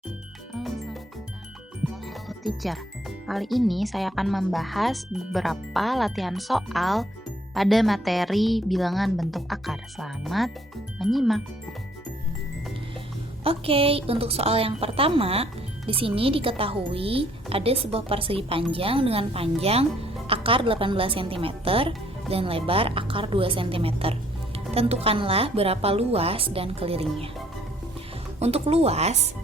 Selamat datang. Halo teacher, kali ini saya akan membahas beberapa latihan soal pada materi bilangan bentuk akar. Selamat menyimak. Oke, untuk soal yang pertama, di sini diketahui ada sebuah persegi panjang dengan panjang akar 18 cm dan lebar akar 2 cm. Tentukanlah berapa luas dan kelilingnya. Untuk luas,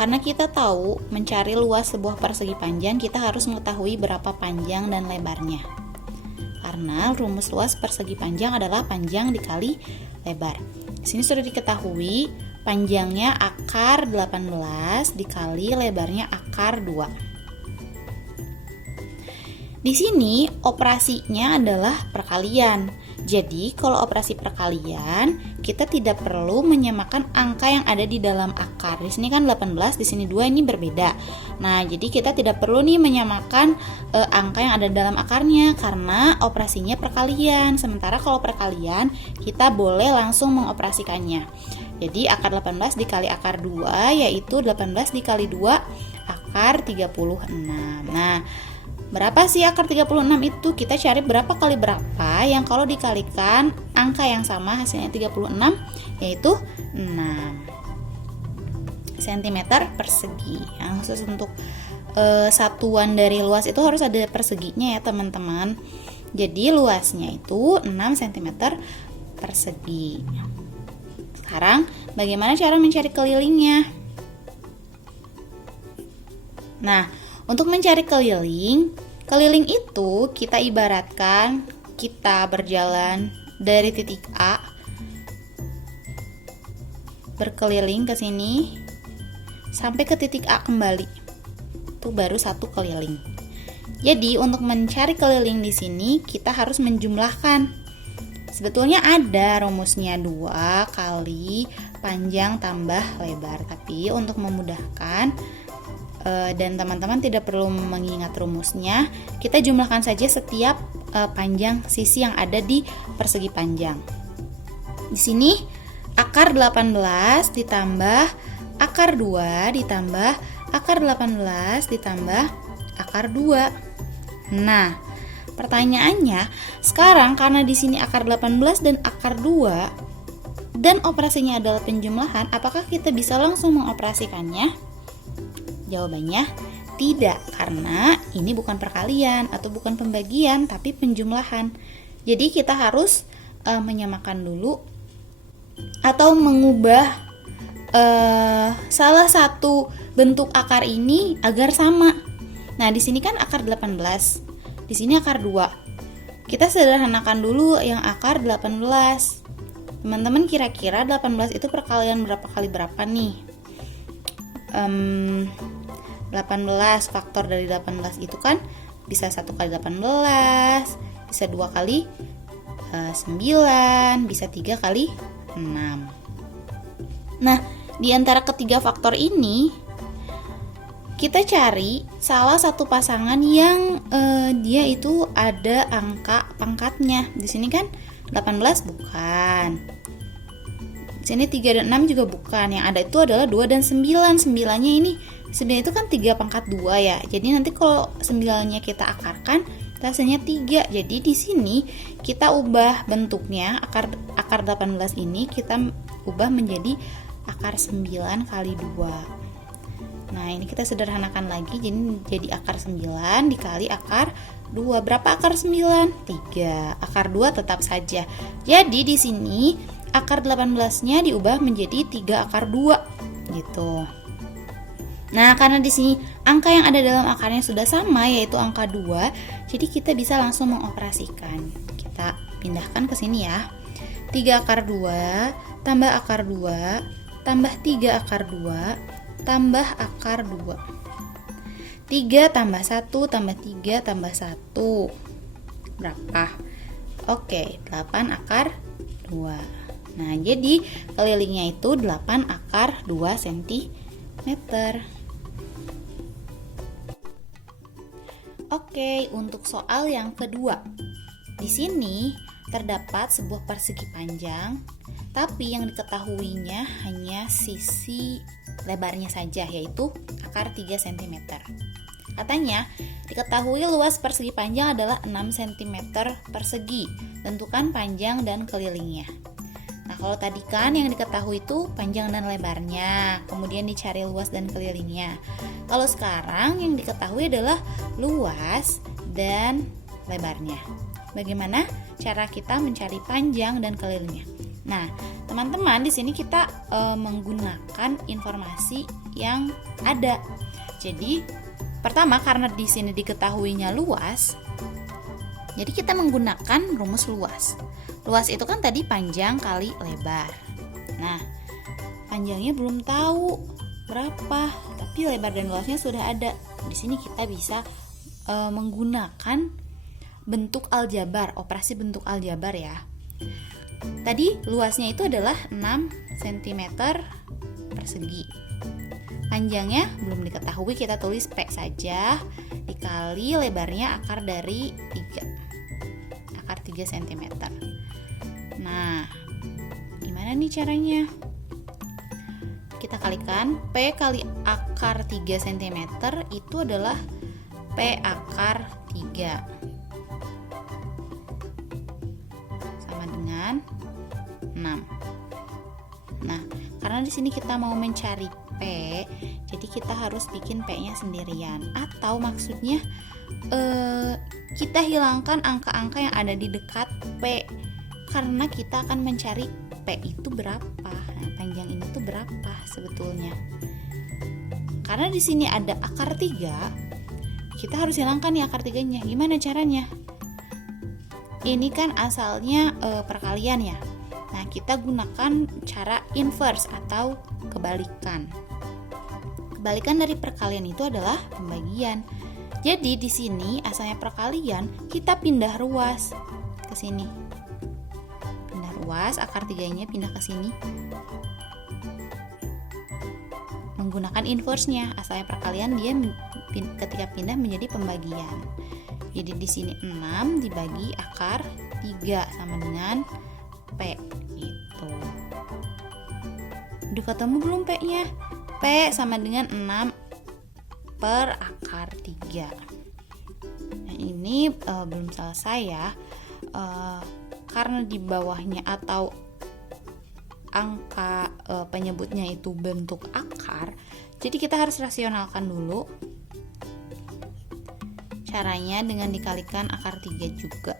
karena kita tahu mencari luas sebuah persegi panjang, kita harus mengetahui berapa panjang dan lebarnya. Karena rumus luas persegi panjang adalah panjang dikali lebar. Di sini sudah diketahui panjangnya akar 18 dikali lebarnya akar 2. Di sini operasinya adalah perkalian. Jadi, kalau operasi perkalian, kita tidak perlu menyamakan angka yang ada di dalam akar. Di sini kan 18, di sini 2, ini berbeda. Nah, jadi kita tidak perlu nih menyamakan angka yang ada dalam akarnya karena operasinya perkalian. Sementara kalau perkalian, kita boleh langsung mengoperasikannya. Jadi, akar 18 dikali akar 2 yaitu 18 dikali 2 akar 36. Nah, berapa sih akar 36 itu? Kita cari berapa kali berapa yang kalau dikalikan angka yang sama hasilnya 36 yaitu 6 cm persegi. Yang khusus untuk satuan dari luas itu harus ada perseginya ya teman-teman. Jadi luasnya itu 6 cm persegi. Sekarang bagaimana cara mencari kelilingnya? Nah, untuk mencari keliling itu kita ibaratkan kita berjalan dari titik A berkeliling ke sini sampai ke titik A kembali. Itu baru satu keliling. Jadi untuk mencari keliling di sini kita harus menjumlahkan. Sebetulnya ada rumusnya 2 kali panjang tambah lebar, tapi untuk memudahkan dan teman-teman tidak perlu mengingat rumusnya, kita jumlahkan saja setiap panjang sisi yang ada di persegi panjang. Di sini akar 18 ditambah akar 2 ditambah akar 18 ditambah akar 2. Nah, pertanyaannya, sekarang karena di sini akar 18 dan akar 2 dan operasinya adalah penjumlahan, apakah kita bisa langsung mengoperasikannya? Jawabannya tidak, karena ini bukan perkalian atau bukan pembagian, tapi penjumlahan. Jadi kita harus menyamakan dulu atau mengubah salah satu bentuk akar ini agar sama. Nah, di sini kan akar 18, di sini akar 2. Kita sederhanakan dulu yang akar 18. Teman-teman kira-kira 18 itu perkalian berapa kali berapa nih? 18 faktor dari 18 itu kan bisa 1 kali 18, bisa 2 kali 9, bisa 3 kali 6. Nah, di antara ketiga faktor ini kita cari salah satu pasangan yang dia itu ada angka pangkatnya. Di sini kan 18 bukan. Di sini 3 dan 6 juga bukan. Yang ada itu adalah 2 dan 9. 9-nya ini sebenarnya itu kan 3 pangkat 2 ya. Jadi nanti kalau 9-nya kita akarkan, hasilnya 3. Jadi di sini kita ubah bentuknya, akar 18 ini kita ubah menjadi akar 9 kali 2. Nah, ini kita sederhanakan lagi, jadi akar 9 dikali akar 2. Berapa akar 9? 3. Akar 2 tetap saja. Jadi di sini akar 18-nya diubah menjadi 3 akar 2 gitu. Nah, karena di sini angka yang ada dalam akarnya sudah sama, yaitu angka 2, jadi kita bisa langsung mengoperasikan. Kita pindahkan ke sini ya. 3 akar 2 tambah akar 2 tambah 3 akar 2 tambah akar 2. 3 tambah 1 tambah 3 tambah 1. Berapa? Oke, 8 akar 2. Nah, jadi kelilingnya itu 8 akar 2 cm. Oke, untuk soal yang kedua. Di sini terdapat sebuah persegi panjang Tapi yang diketahuinya hanya sisi lebarnya saja, yaitu akar 3 cm. Katanya, diketahui luas persegi panjang adalah 6 cm persegi. Tentukan panjang dan kelilingnya. Nah, kalau tadi kan yang diketahui itu panjang dan lebarnya, kemudian dicari luas dan kelilingnya. Kalau sekarang yang diketahui adalah luas dan lebarnya. Bagaimana cara kita mencari panjang dan kelilingnya? Nah, teman-teman, di sini kita menggunakan informasi yang ada. Jadi, pertama karena di sini diketahuinya luas, jadi kita menggunakan rumus luas. Luas itu kan tadi panjang kali lebar. Nah, panjangnya belum tahu berapa, tapi lebar dan luasnya sudah ada. Di sini kita bisa menggunakan bentuk aljabar, operasi bentuk aljabar ya. Tadi luasnya itu adalah 6 cm persegi. Panjangnya belum diketahui, kita tulis P saja, dikali lebarnya akar dari 3. Akar 3 cm. Nah, gimana nih caranya? Kita kalikan P kali akar 3 cm itu adalah P akar 3 sama dengan 6. Nah, karena di sini kita mau mencari P, jadi kita harus bikin P-nya sendirian. Atau maksudnya kita hilangkan angka-angka yang ada di dekat P, karena kita akan mencari P itu berapa. Nah, panjang ini tuh berapa sebetulnya? Karena di sini ada akar 3, kita harus hilangkan nih akar 3-nya. Gimana caranya? Ini kan asalnya perkalian ya. Nah, kita gunakan cara inverse atau kebalikan. Kebalikan dari perkalian itu adalah pembagian. Jadi di sini asalnya perkalian, kita pindah ruas ke sini. Pindah ruas, akar 3-nya pindah ke sini. Menggunakan inverse-nya, asalnya perkalian dia ketika pindah menjadi pembagian. Jadi di sini 6 dibagi akar 3 sama dengan P itu. Udah ketemu belum P-nya? P sama dengan 6 per akar 3. Nah, ini belum selesai ya. Karena di bawahnya atau angka penyebutnya itu bentuk akar, jadi kita harus rasionalkan dulu. Caranya dengan dikalikan akar 3 juga.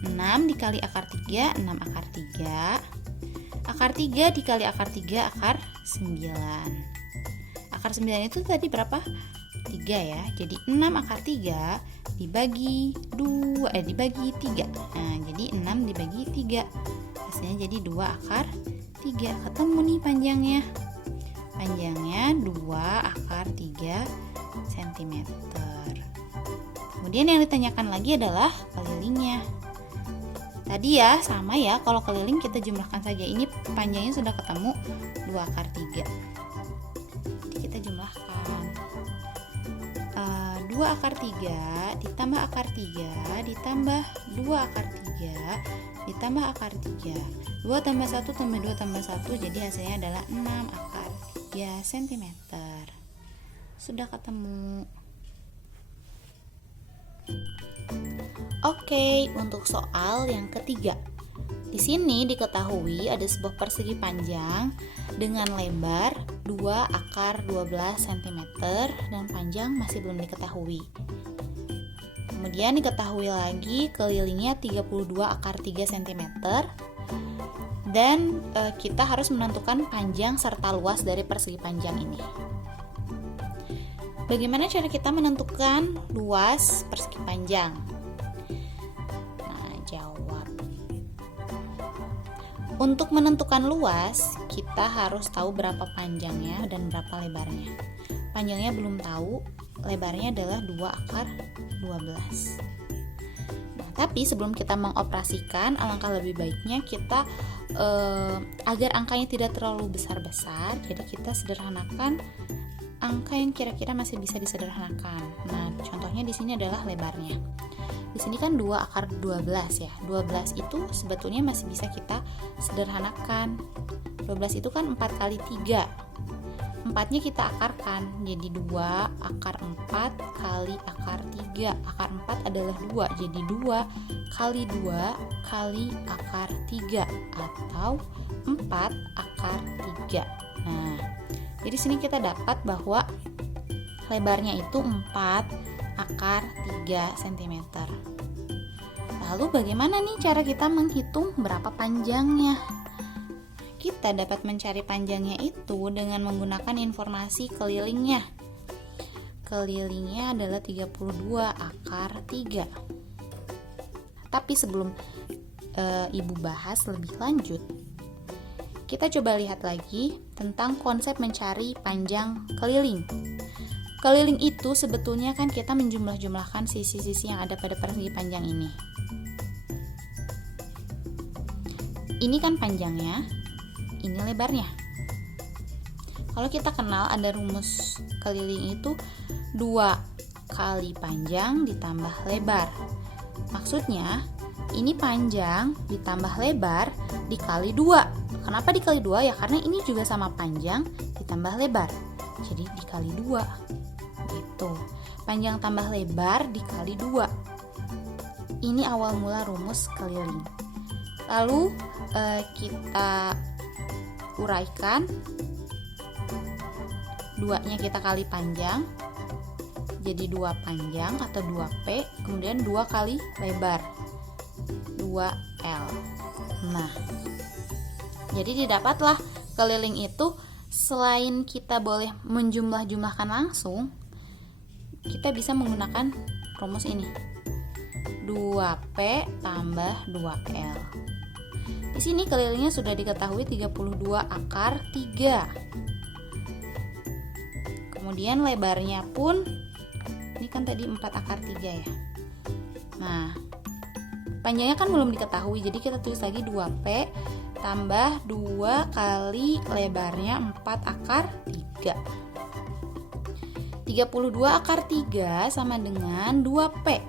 6 dikali akar 3, 6 akar 3. Akar 3 dikali akar 3, akar 9. Akar 9 itu tadi berapa? 3 ya. Jadi 6 akar 3 dibagi 2, dibagi 3. Nah, jadi 6 dibagi 3. Hasilnya jadi 2 akar 3. Ketemu nih panjangnya. Panjangnya 2 akar 3 cm. Kemudian yang ditanyakan lagi adalah kelilingnya. Tadi ya sama ya, kalau keliling kita jumlahkan saja. Ini panjangnya sudah ketemu 2 akar 3. Jadi kita jumlahkan 2 akar 3 ditambah akar 3 ditambah 2 akar 3 ditambah akar 3. 2 tambah 1 tambah 2 tambah 1, jadi hasilnya adalah 6 akar 3 cm. Sudah ketemu. Oke, untuk soal yang ketiga. Di sini diketahui ada sebuah persegi panjang dengan lebar 2 akar 12 cm dan panjang masih belum diketahui. Kemudian diketahui lagi kelilingnya 32 akar 3 cm dan kita harus menentukan panjang serta luas dari persegi panjang ini. Bagaimana cara kita menentukan luas persegi panjang? Nah, jawab. Untuk menentukan luas, kita harus tahu berapa panjangnya dan berapa lebarnya. Panjangnya belum tahu, lebarnya adalah 2 akar 12. Nah, tapi sebelum kita mengoperasikan, alangkah lebih baiknya kita agar angkanya tidak terlalu besar-besar, jadi kita sederhanakan angka yang kira-kira masih bisa disederhanakan. Nah, contohnya di sini adalah lebarnya. Di sini kan 2 akar 12 ya. 12 itu sebetulnya masih bisa kita sederhanakan. 12 itu kan 4 kali 3. 4-nya kita akarkan, jadi 2 akar 4 kali akar 3. Akar 4 adalah 2, jadi 2 kali 2 kali akar 3 atau 4 akar 3. Nah, jadi sini kita dapat bahwa lebarnya itu 4 akar 3 cm. Lalu bagaimana nih cara kita menghitung berapa panjangnya? Kita dapat mencari panjangnya itu dengan menggunakan informasi kelilingnya. Kelilingnya adalah 32 akar 3. Tapi sebelum Ibu bahas lebih lanjut, kita coba lihat lagi tentang konsep mencari panjang keliling. Keliling itu sebetulnya kan kita menjumlah-jumlahkan sisi-sisi yang ada pada persegi panjang ini. Ini kan panjangnya, ini lebarnya. Kalau kita kenal ada rumus keliling itu 2 kali panjang ditambah lebar. Maksudnya ini panjang ditambah lebar dikali 2. Kenapa dikali 2 ya? Karena ini juga sama panjang ditambah lebar. Jadi dikali 2. Gitu. Panjang tambah lebar dikali 2. Ini awal mula rumus keliling. Lalu kita uraikan, 2-nya kita kali panjang, jadi 2 panjang atau 2P, kemudian 2 kali lebar, 2L. Nah, jadi didapatlah keliling itu selain kita boleh menjumlah-jumlahkan langsung, kita bisa menggunakan rumus ini, 2P tambah 2L. Di sini kelilingnya sudah diketahui 32 akar 3. Kemudian lebarnya pun, ini kan tadi 4 akar 3 ya. Nah, panjangnya kan belum diketahui, jadi kita tulis lagi 2P tambah 2 kali lebarnya 4 akar 3. 32 akar 3 sama dengan 2P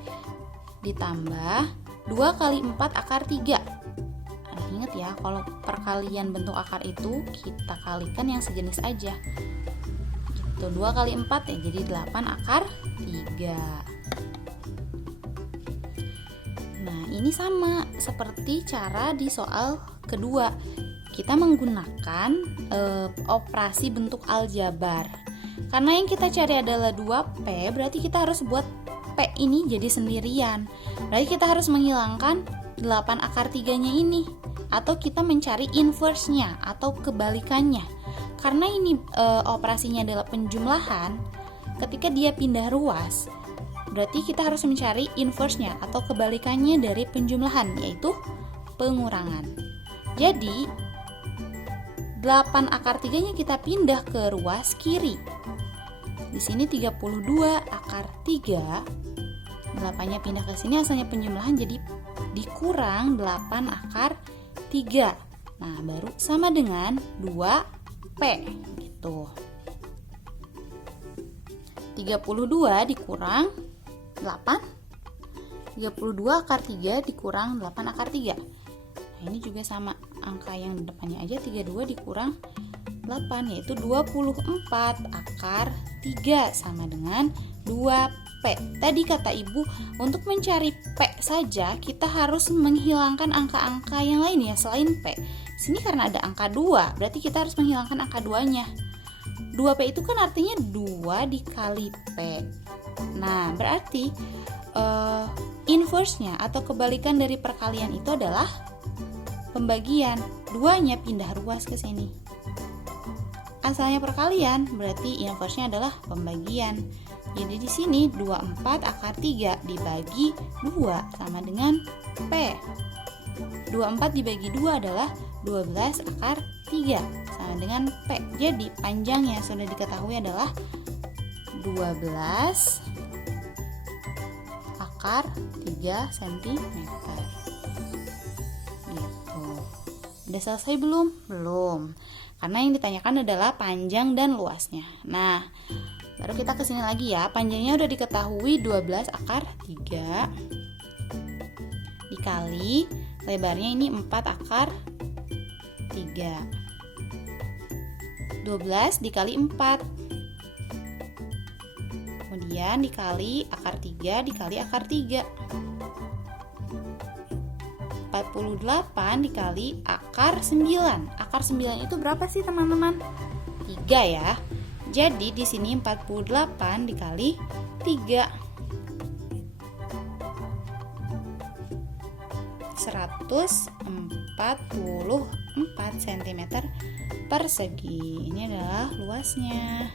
ditambah 2 kali 4 akar 3. Ingat ya, kalau perkalian bentuk akar itu kita kalikan yang sejenis aja. Gitu, 2 kali 4 ya, jadi 8 akar 3. Nah, ini sama seperti cara di soal kedua. Kita menggunakan operasi bentuk aljabar. Karena yang kita cari adalah 2P, berarti kita harus buat P ini jadi sendirian. Berarti kita harus menghilangkan 8 akar 3-nya ini. Atau kita mencari inverse-nya atau kebalikannya. Karena ini operasinya adalah penjumlahan, ketika dia pindah ruas, berarti kita harus mencari inverse-nya atau kebalikannya dari penjumlahan, yaitu pengurangan. Jadi 8 akar 3-nya kita pindah ke ruas kiri. Di sini 32 akar 3, 8-nya pindah ke sini, asalnya penjumlahan, jadi dikurang 8 akar 3. Nah, baru sama dengan 2P gitu. 32 dikurang 8, 32 akar 3 dikurang 8 akar 3. Nah, ini juga sama, angka yang depannya aja 32 dikurang 8, yaitu 24 akar 3 sama dengan 2P. Tadi kata Ibu, untuk mencari P saja kita harus menghilangkan angka-angka yang lain ya selain P. Sini karena ada angka 2, berarti kita harus menghilangkan angka 2-nya. 2P itu kan artinya 2 dikali P. Nah, berarti inverse-nya atau kebalikan dari perkalian itu adalah pembagian. 2-nya pindah ruas ke sini. Asalnya perkalian, berarti inverse-nya adalah pembagian. Jadi di sini 24 akar 3 dibagi 2 sama dengan P. 24 dibagi 2 adalah 12 akar 3 sama dengan P. Jadi panjangnya sudah diketahui adalah 12 akar 3 cm. Gitu. Udah selesai belum? Belum. Karena yang ditanyakan adalah panjang dan luasnya. Nah, baru kita kesini lagi ya. Panjangnya udah diketahui 12 akar 3. dikali lebarnya ini 4 akar 3. 12 dikali 4. Kemudian dikali akar 3 dikali akar 3. 48 dikali akar 9. Akar 9 itu berapa sih teman-teman? 3 ya. Jadi di sini 48 dikali 3. 144 cm persegi. Ini adalah luasnya.